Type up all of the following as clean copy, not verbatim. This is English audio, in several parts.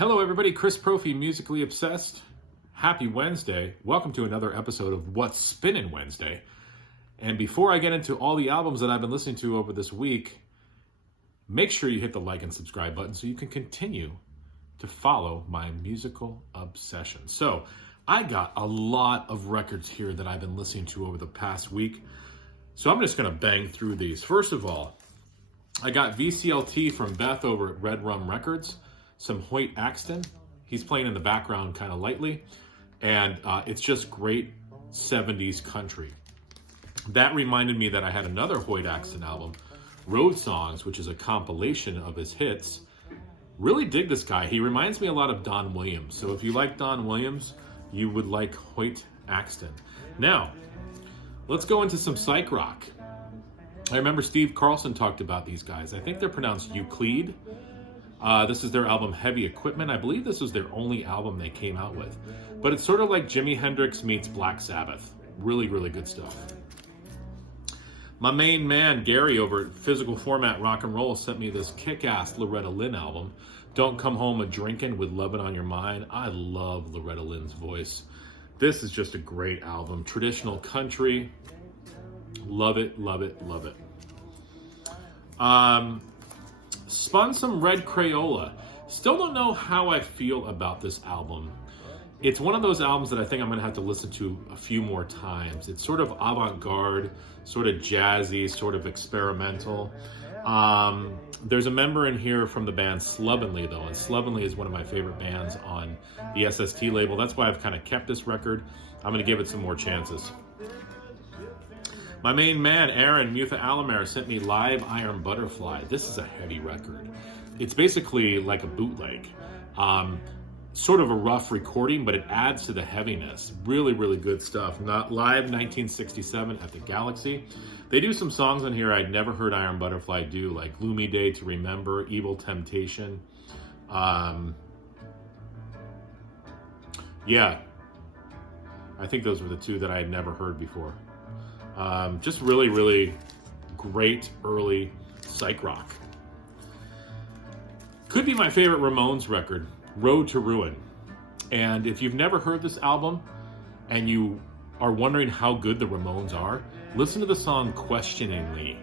Hello everybody, Chris Profi, Musically Obsessed. Happy Wednesday. Welcome to another episode of What's Spinnin' Wednesday. And before I get into all the albums that I've been listening to over this week, make sure you hit the like and subscribe button so you can continue to follow my musical obsession. So I got a lot of records here that I've been listening to over the past week. So I'm just gonna bang through these. First of all, I got VCLT from Beth over at Red Rum Records. Some Hoyt Axton. He's playing in the background kind of lightly. And it's just great 70s country. That reminded me that I had another Hoyt Axton album, Road Songs, which is a compilation of his hits. Really dig this guy. He reminds me a lot of Don Williams. So if you like Don Williams, you would like Hoyt Axton. Now, let's go into some psych rock. I remember Steve Carlson talked about these guys. I think they're pronounced Euclid. This is their album Heavy Equipment. I believe this was their only album they came out with. But it's sort of like Jimi Hendrix meets Black Sabbath. Really, really good stuff. My main man, Gary, over at Physical Format Rock and Roll, sent me this kick-ass Loretta Lynn album. Don't Come Home A-Drinkin' with Lovin' on Your Mind. I love Loretta Lynn's voice. This is just a great album. Traditional country. Love it, love it, love it. Spun some Red Crayola. Still don't know how I feel about this album. It's one of those albums that I think I'm going to have to listen to a few more times. It's sort of avant-garde, sort of jazzy, sort of experimental. There's a member in here from the band Slovenly, though, and Slovenly is one of my favorite bands on the SST label. That's why I've kind of kept this record. I'm going to give it some more chances. My main man, Aaron Mutha Alamare, sent me Live Iron Butterfly. This is a heavy record. It's basically like a bootleg. Sort of a rough recording, but it adds to the heaviness. Really, really good stuff. Not Live 1967 at the Galaxy. They do some songs on here I'd never heard Iron Butterfly do, like Gloomy Day to Remember, Evil Temptation. Yeah. I think those were the two that I had never heard before. Just really, really great early psych rock. Could be my favorite Ramones record, Road to Ruin. And if you've never heard this album and you are wondering how good the Ramones are, listen to the song Questioningly.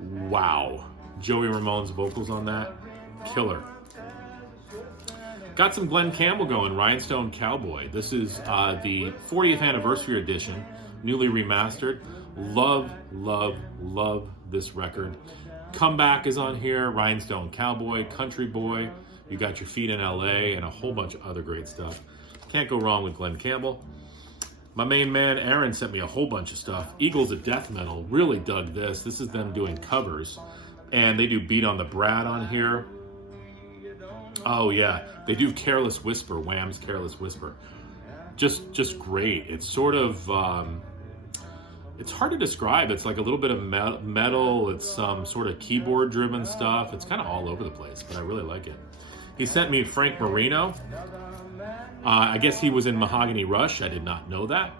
Wow. Joey Ramone's vocals on that, killer. Got some Glenn Campbell going, Rhinestone Cowboy. This is the 40th anniversary edition, newly remastered. Love, love, love this record. Comeback is on here, Rhinestone Cowboy, Country Boy, You Got Your Feet in LA, and a whole bunch of other great stuff. Can't go wrong with Glenn Campbell. My main man, Aaron, sent me a whole bunch of stuff. Eagles of Death Metal, really dug this. This is them doing covers. And they do Beat on the Brat on here. Oh yeah, they do Careless Whisper, Wham's Careless Whisper. Just great. It's sort of, it's hard to describe. It's like a little bit of metal. It's some sort of keyboard-driven stuff. It's kind of all over the place, but I really like it. He sent me Frank Marino. I guess he was in Mahogany Rush. I did not know that.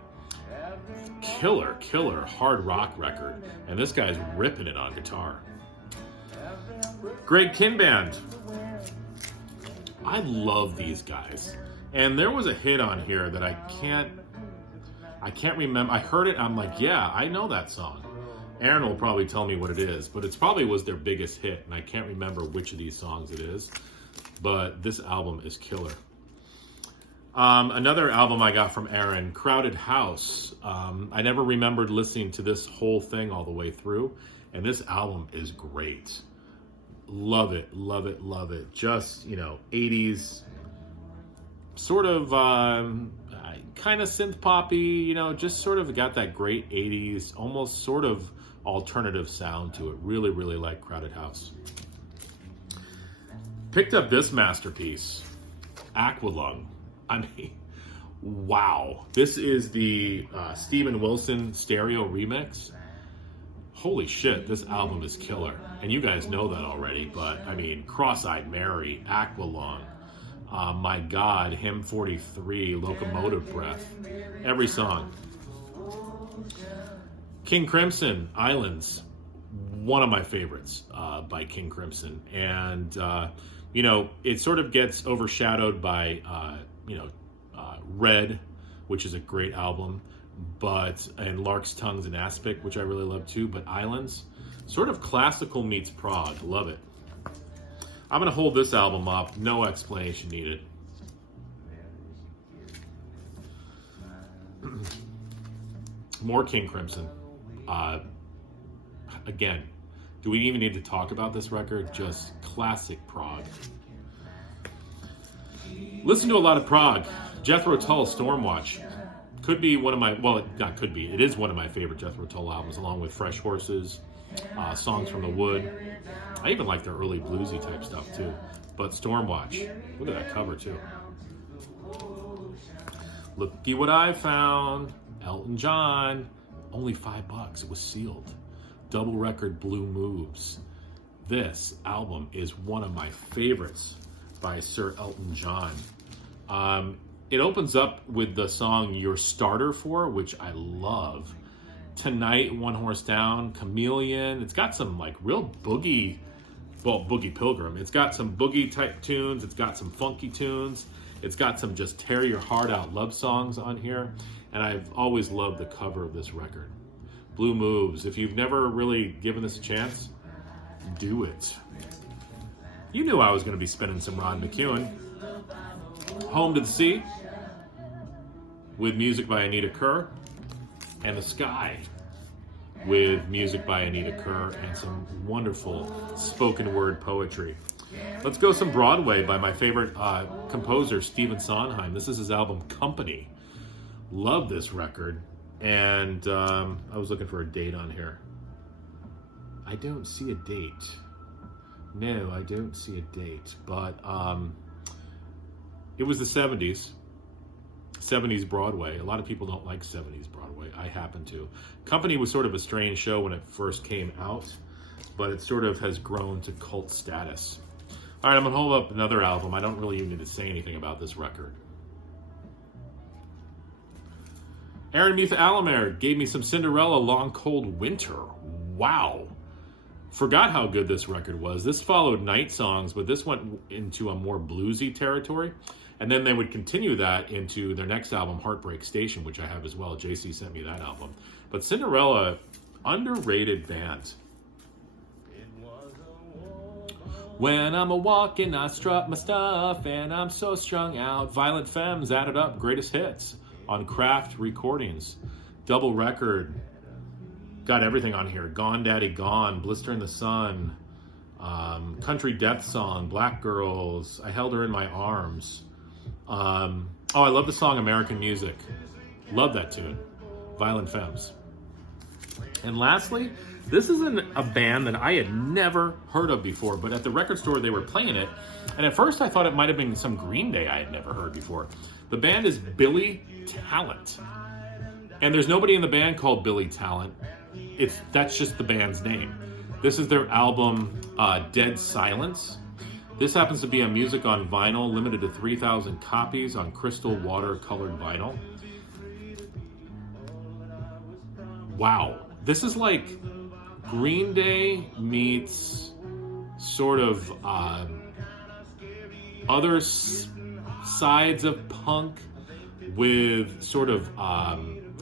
Killer hard rock record. And this guy's ripping it on guitar. Greg Kinband. I love these guys. And there was a hit on here that I can't remember. I heard it, I'm like, yeah, I know that song. Aaron will probably tell me what it is, but it probably was their biggest hit, and I can't remember which of these songs it is, but this album is killer. Another album I got from Aaron, Crowded House. I never remembered listening to this whole thing all the way through, and this album is great. Love it, love it, love it. Just, 80s, sort of kind of synth poppy, just sort of got that great 80s, almost sort of alternative sound to it. Really, really like Crowded House. Picked up this masterpiece, Aqualung. I mean, wow. This is the Steven Wilson stereo remix. Holy shit, this album is killer. And you guys know that already, but I mean, Cross-Eyed Mary, Aqualung, My God, Hymn 43, Locomotive Breath, every song. King Crimson, Islands, one of my favorites by King Crimson. And it sort of gets overshadowed by, Red, which is a great album, and Lark's Tongues and Aspic, which I really love too, but Islands, sort of classical meets prog. Love it. I'm going to hold this album up. No explanation needed. More King Crimson. Again, do we even need to talk about this record? Just classic prog. Listen to a lot of prog. Jethro Tull, Stormwatch. Could be one of my, not could be, it is one of my favorite Jethro Tull albums, along with Fresh Horses, Songs from the Wood. I even like their early bluesy type stuff too. But Stormwatch, look at that cover too. Looky what I found. Elton John, only $5. It was sealed. Double record, Blue Moves. This album is one of my favorites by Sir Elton John. It opens up with the song Your Starter For, which I love. Tonight, One Horse Down, Chameleon. It's got some like real boogie, Boogie Pilgrim. It's got some boogie type tunes. It's got some funky tunes. It's got some just tear your heart out love songs on here. And I've always loved the cover of this record. Blue Moves. If you've never really given this a chance, do it. You knew I was going to be spinning some Ron McEwen. Home to the Sea, with music by Anita Kerr, and The Sky, with music by Anita Kerr and some wonderful spoken word poetry. Let's go some Broadway by my favorite composer, Stephen Sondheim. This is his album Company. Love this record. And I was looking for a date on here. I don't see a date. No, I don't see a date. But it was the 70s. 70s Broadway. A lot of people don't like 70s Broadway. I happen to. Company was sort of a strange show when it first came out, but it sort of has grown to cult status. All right, I'm going to hold up another album. I don't really even need to say anything about this record. Aaron Muth Alamer gave me some Cinderella Long Cold Winter. Wow. Forgot how good this record was. This followed Night Songs, but this went into a more bluesy territory. And then they would continue that into their next album, Heartbreak Station, which I have as well. JC sent me that album. But Cinderella, underrated band. When I'm a-walking, I strut my stuff, and I'm so strung out. Violent Femmes added up greatest hits on Kraft Recordings. Double record. Got everything on here. Gone Daddy Gone, Blister in the Sun, Country Death Song, Black Girls, I Held Her in My Arms. I love the song American Music. Love that tune. Violent Femmes. And lastly, this is a band that I had never heard of before, but at the record store they were playing it, and at first I thought it might have been some Green Day I had never heard before. The band is Billy Talent. And there's nobody in the band called Billy Talent. That's just the band's name. This is their album, Dead Silence. This happens to be a music on vinyl, limited to 3,000 copies on crystal watercolored vinyl. Wow. This is like Green Day meets sort of other sides of punk with sort of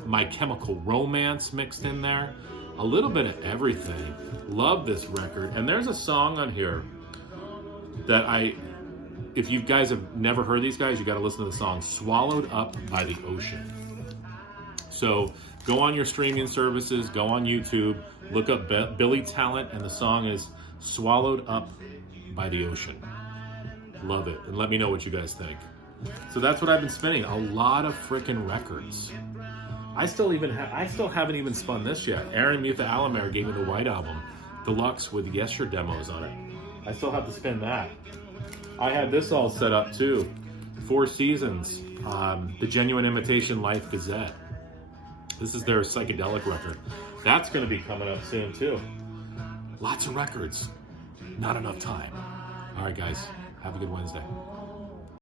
My Chemical Romance mixed in there. A little bit of everything. Love this record. And there's a song on here that if you guys have never heard these guys, you got to listen to the song Swallowed Up by the Ocean. So go on your streaming services, go on YouTube, look up Billy Talent, and the song is Swallowed Up by the Ocean. Love it. And let me know what you guys think. So that's what I've been spinning. A lot of freaking records. I still haven't even spun this yet. Aaron Muth Alamer gave me the White Album, deluxe with Yes Your demos on it. I still have to spin that. I had this all set up too. Four Seasons, the Genuine Imitation Life Gazette. This is their psychedelic record. That's going to be coming up soon too. Lots of records. Not enough time. All right, guys. Have a good Wednesday.